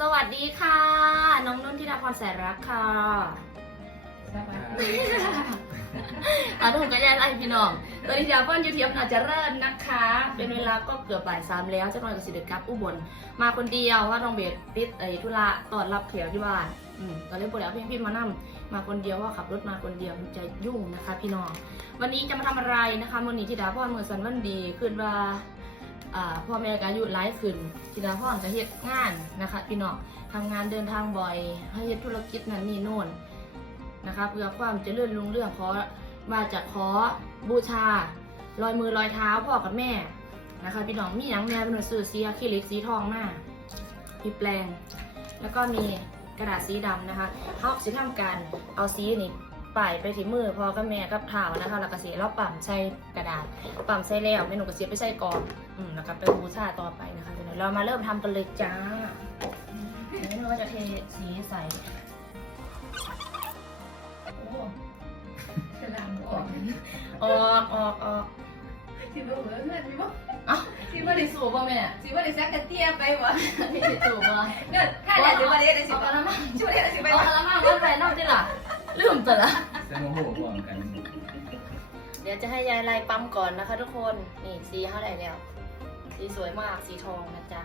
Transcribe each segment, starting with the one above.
สวัสดีค่ะ น้องนุ่นธิดาพรแสนรักค่ะอาทุกกันยายไอพี่น้องตอนนี้จะพ่อนยูเทียมอาจจะเริ่มนะคะ เป็นเวลาก็เกือบบ่ายสามแล้วเจะนอนกับสิเดกับอุบลมาคนเดียวว่าน้องเบสติดไอ้ธุระตอนรับเขียวที่บ้านอืมตอนเล่นโปรแล้วพี่พี่มานั่มาคนเดียวว่าขับรถมาคนเดียวมันจะยุ่งนะคะ พี่น้อง วันนี้จะมาทำอะไรนะคะมือนี้ธิดาพ่อมือสันวันดีขึ้นว่าอ่า พ่อแม่ก็อายุร้ายขึ้นธิดาพ่อจะเฮ็ดงานนะคะ พี่น้องทำงานเดินทางบ่อยให้เฮ็ดธุรกิจนั่นนี่โน่นนะคะเพื่อความเจริญรุ่งเรืองขอมาจากขอบูชา รอยมือรอยเท้าพ่อกับแม่นะคะ พี่น้องมีหยังแม่เป็นหนังสือสีอะคริลิกสีทองมากมีแปลง แล้วก็มีกระดาษสีดำนะคะเขาสิทำการเอาสีนี่ป่ายไปที่มือพอกับแม่กับเท้านะคะแล้วก็เสียแล้วปั่มใส่กระดาษปั่มใส่แล้วเมนูก็เสียไปใส่กรอบ อืมแล้วก็ไปบูชาต่อไปนะคะเดี๋ยวเรามาเริ่มทำกันเลยจ้าอันนี้เราก็จะเทสีใส่โอ้กระดานออกออกออกออกสิบ่เหมือนเพื่อนสิบ่เอ้าสิไม่บ่ได้ได้สูบป่ะแม่สิบ่ได้ซักกระเตี้ยไปวะไม่ได้สูบป่ะเด้อถ้าอยากสิบ่ได้ได้สิเอาบ่กระมังสิบ่ได้ได้สิไปเอาวะกระมังก็ไปนอกที่ล่ะลืมตัวละเส้นโมโหรวมกัน เดี๋ยวจะให้ยายไล่ปั๊มก่อนนะคะทุกคน นี่สีเท่าไหร่แล้ว สีสวยมากสีทองนะจ๊ะ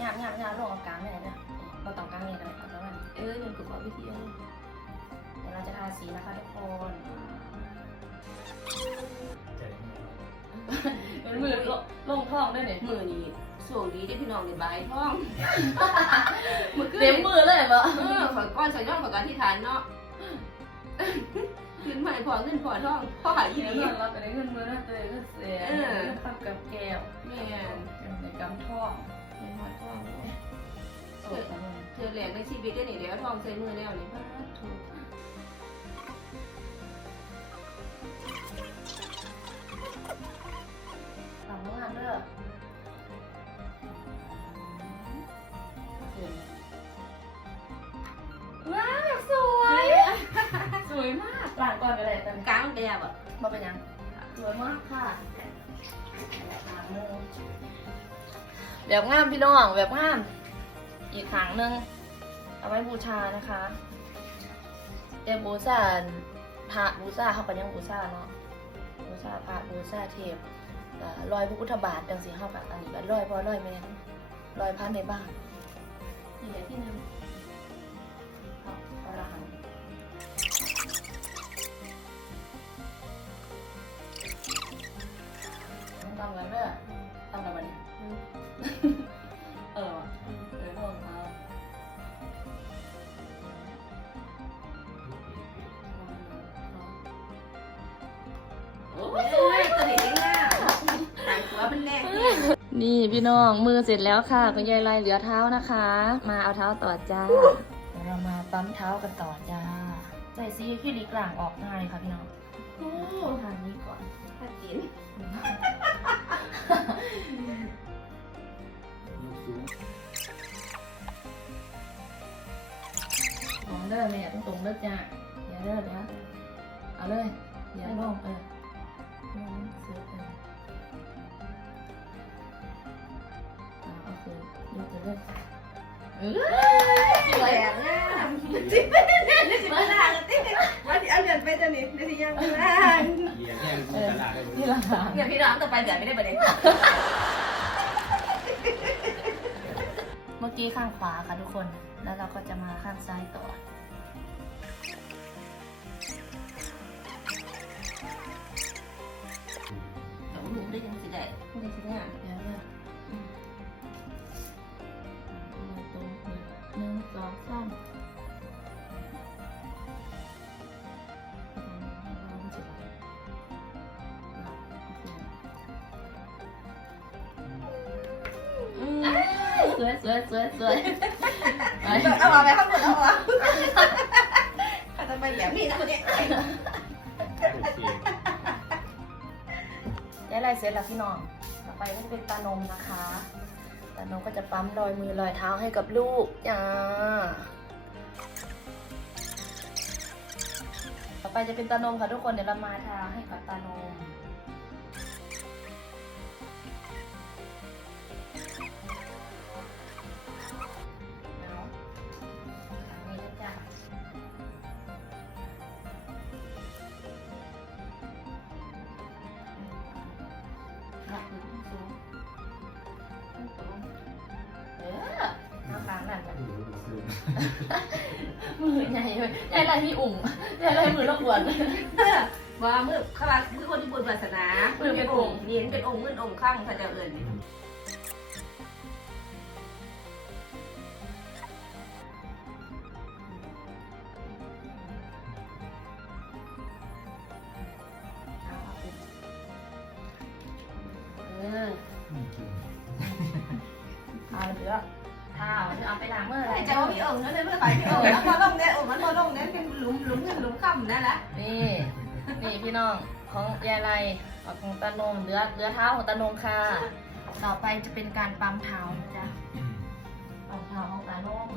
งามงามงามลงเอากลางเลยนะเราต้องกลางนี่กันเอาประมาณนี้เออหนึ่งถูกเอาวิธีเอาเดี๋ยวเราจะทาสีนะคะทุกคนเป็นมือลงท้องด้วยเนี่ยมือนี้ช่วงดีที่พี่น้องนี่บายท้องมือขึ้นเต็มมือเลยปะเออขอยก้อนขอยย่อมขอยก้อนที่ฐานเนาะ ขึ้นมาพอขึ้นพอท้องพ่อหายเดี๋ยวดีเราไปได้เงินมือนะเตยก็เสียเออขับกับแก้วแม่นในกำท้องในหัวท้องโอ้ยเธอแหลกในชีวิตได้นี่เดี๋ยวท้องใส่มือแล้วนี่พะถูก แกบอะมาเป็นยังสวยมากค่ะแบบงามพี่น้องแบบงาม อีกหางหนึงเอาไว้บูชานะคะเดี๋ยวบูชาพระบูชาเขาก็ยังบูชาเนาะบูชาพระบูชาเทพลอยพระพุทธบาทจังสีเข้ากับอันนี้ก็ลอยพอลอยแม่นลอยพระในบ้านนี่แหละที่หนึง ต้องทำกันเด้อทำกันวันนี้เออว่ะเออรองเท้าโอ้โอ้ยยตัวนี้ง่ายต่างตัวเป็นแรกนี่พี่น้องมือเสร็จแล้วค่ะคุณยายลายเหลือเท้านะคะ มาเอาเท้าต่อจ้าเดี๋ยวเรามาปั๊มเท้ากันต่อจ้าใส่ซีขี้ลีกลางออกง่ายค่ะพี่น้อง องเด้อแม่ต้องตรงเด้อจ้าอย่าเด้อเดี๋ยวเอาเลยอย่าลงเออลงเสือเออเอาเอาคือยกเลยเออแหลกง่ายจิบไปเนี่ยนี่สิมาด่ากันติว่าที่เอาเงินไปจะนี่นี่สิยังมาด่าเหยียบแย่งตลาดเลยนี่ละค่ะเนี่ยพี่น้องต่อไปเดี๋ยวไม่ได้ประเด็นเมื่อกี้ข้างขวาค่ะทุกคน แล้วเราก็จะมาข้างซ้ายต่อ ได้ยังสิได้พูดในที่นี้เดี๋ยวเลยอืมาตรงนี้หนึ่งสองสามสวยสวยสวยสวยเอาเอาไปข้างบนเอาเอาอาจจะไปอย่างนี้นะคนนี้ ได้ลายเสร็จแล้วพี่น้องต่อไปก็จะเป็นตานมนะคะตานมก็จะปั๊มรอยมือรอยเท้าให้กับลูกจ้าต่อไปจะเป็นตานมค่ะทุกคนเดี๋ยวเรามาทาให้กับตานม มือใหญ่เลยยายไรมีอุ่งยายไรมือละอ้วนว่ามือขลังมือคนที่บุญวาสนามือเป็นองค์นี่เป็นองค์เงินองค์ข้างพระเจ้าเอิญาวจะเอาไปล้างมือเจ้ามีองค์นั่นเลยเมื่อไหร่พี่องค์แล้วพอลงเนี่ยองค์มันพอลงเนี่ยเป็นหลุมหลุมเงินหลุมคำนั่นแหละนี่นี่พี่น้องของยายไรของตานมเรือเรือเท้าของตานมค่ะ ต่อไปจะเป็นการปั๊มเท้านะจ๊ะปั๊มเท้าของตานม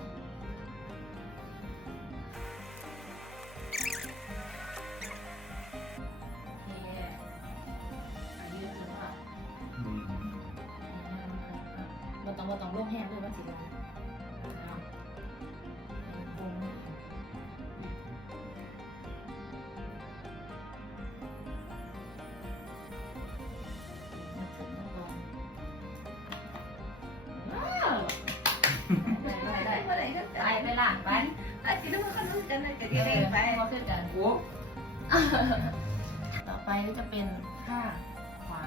โอเคอะยืดขึ้นมามันต้องมันต้องลงแห้งด้วยมันสิละ ไปตายไปล่างไปไอ้ที่นู้นเขาลุ้นกันนะจะเอเรียอนไปมาขึ้นกันโอ้ต่อไปก็จะเป็นท่างขวา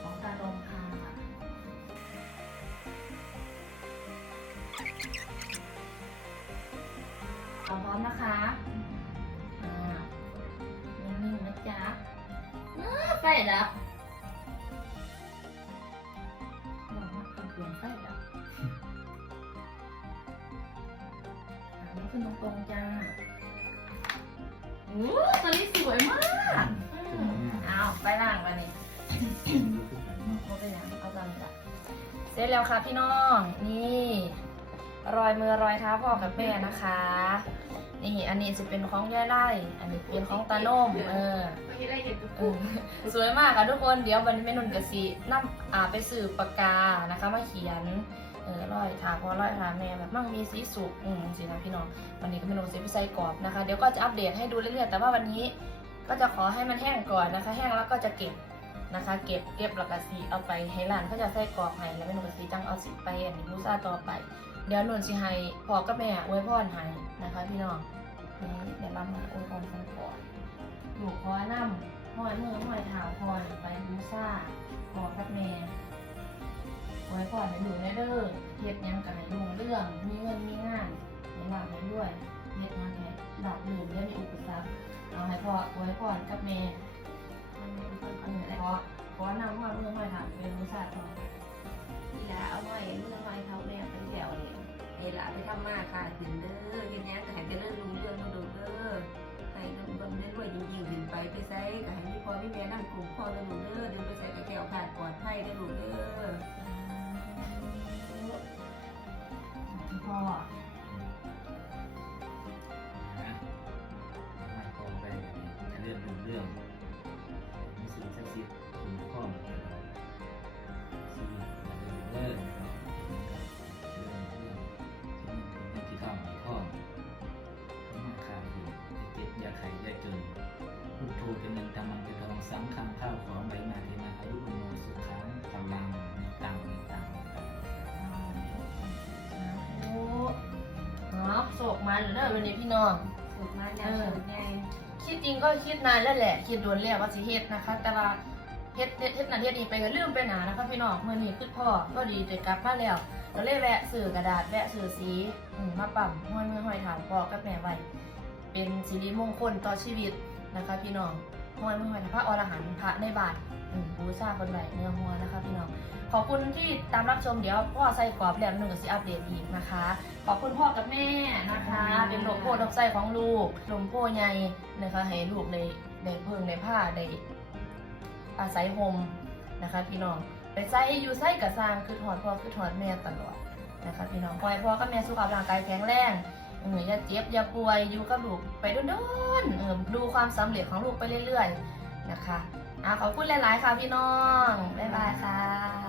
ของตาดมค่ะพร้อมนะคะนิ่งๆนะจ๊ะอ้าใกล้แล้ว ตรงจ้าโอ้ตัวนี้สวยมากอืมเอาไปล่างมานี่โอเคนะเอาตานี้ละเสร็จแล้วค่ะพี่น้อง นี่ รอยมือรอยเท้าพ่อกับแม่นะคะ นี่อันนี้จะเป็นของยายไล่อันนี้เป็นของตาโนมเออ ไม่ได้เห็นตุ๊กเออสวยมากค่ะทุกคน เดี๋ยววันนี้แม่นุ่นกับสีนำอ่าไปสื่อปากกานะคะ มาเขียน เออร้อยถาพอร้อยถาแม่แบบมั่งมีสีสุกอืมสินะพี่น้องวันนี้ก็เมนูเซฟไซกรอบนะคะ เดี๋ยวก็จะอัปเดตให้ดูเรื่อยๆ แต่ว่าวันนี้ก็จะขอให้มันแห้งก่อนนะคะ แห้งแล้วก็จะเก็บนะคะ เก็บเก็บแล้วก็สีเอาไปให้ร้านเขาจะใส่กรอบให้แล้วแม่นุ่นกับสีจังเอาสีไปอันนี้มูซ่าต่อไป เดี๋ยวนุ่นสิให้พอกับแม่อวยพรให้นะคะ พี่น้องนี่เดี๋ยวรับมาโอนกอนกันก่อนอยู่คอน้ำห้อยมือห้อยเท้าคอยไปบูซ่าพอกับแม่ ไว้ก่อนให้อยู่ในเด้อเฮ็ดหยังกันให้ลุงเรื่อง มีเงินมีงานให้หลับให้ด้วยเฮ็ดงานให้หลับลื่นเรื่องมีอุปสรรคเอาให้พ่อไว้ก่อนกับแม่อันนี้เป็นคนขอขอนำห้อยมือห้อยเท้าไปบูซ่าก่อนนี่ละเอาไว้เมื่อไว้เขาแม่ไปแถวนี่นี่ละไปทำมาค่ะขึ้นเด้อเห็นยังก็ให้เจริญรุ่งเรืองมาดูเด้อให้น้ำบันได้รวยยิ่งยิ่งขึ้นไปไปใส่ก็ให้มีพ่อมีแม่นั่งกลุ่มพ่อเด้อลูกเด้อเดินไปใส่ โศกมันเด้อวันนี้พี่น้องสุดมากยาสุดไงคิดจริงก็คิดนานแล้วแหละ คิดโดนแล้วว่าสิเฮ็ดนะคะ แต่ว่าเฮ็ดเฮ็ดเฮ็ดนั่นเฮ็ดนี่ไปก็ลืมไปหนานะคะพี่น้องเมื่อนี้คือพ่อก็ดีใจกลับมาแล้วก็เลยแวะซื้อกระดาษแวะซื้อสีอืมมาปั๊มห้อยมือห้อยเท้าพ่อกับแม่ไว้เป็นสิริมงคลต่อชีวิตนะคะ พี่น้อง ห้อยมือห้อยพระอรหันต์พระในบาทอืมบูชาคนไหวเนื้อหัวนะคะพี่น้อง ขอบคุณที่ตามรับชมเดี๋ยวพ่อใส่กรอบแล้วหนึ่งกับสิอัปเดตอีกนะคะ ขอบคุณพ่อกับแม่นะคะ เป็นหลวงพดอกไส้ของลูกหลวงโพใหญ่นะคะให้ลูกในในเพิงในผ้าในอาศัยโฮมนะคะ พี่น้องไปใส่อยู่ใส่กับสร้างคือถอดพ่อคือถอดแม่ตลอดนะคะพี่น้องขอให้พ่อกับแม่สุขภาพร่างกายแข็งแรง เอออย่าเจ็บอย่าป่วยอยู่กับลูกไปโดนๆเออดูความสำเร็จของลูกไปเรื่อย ๆ นะคะอะขอบคุณหลาย ๆ ค่ะพี่น้อง บ๊ายบายค่ะ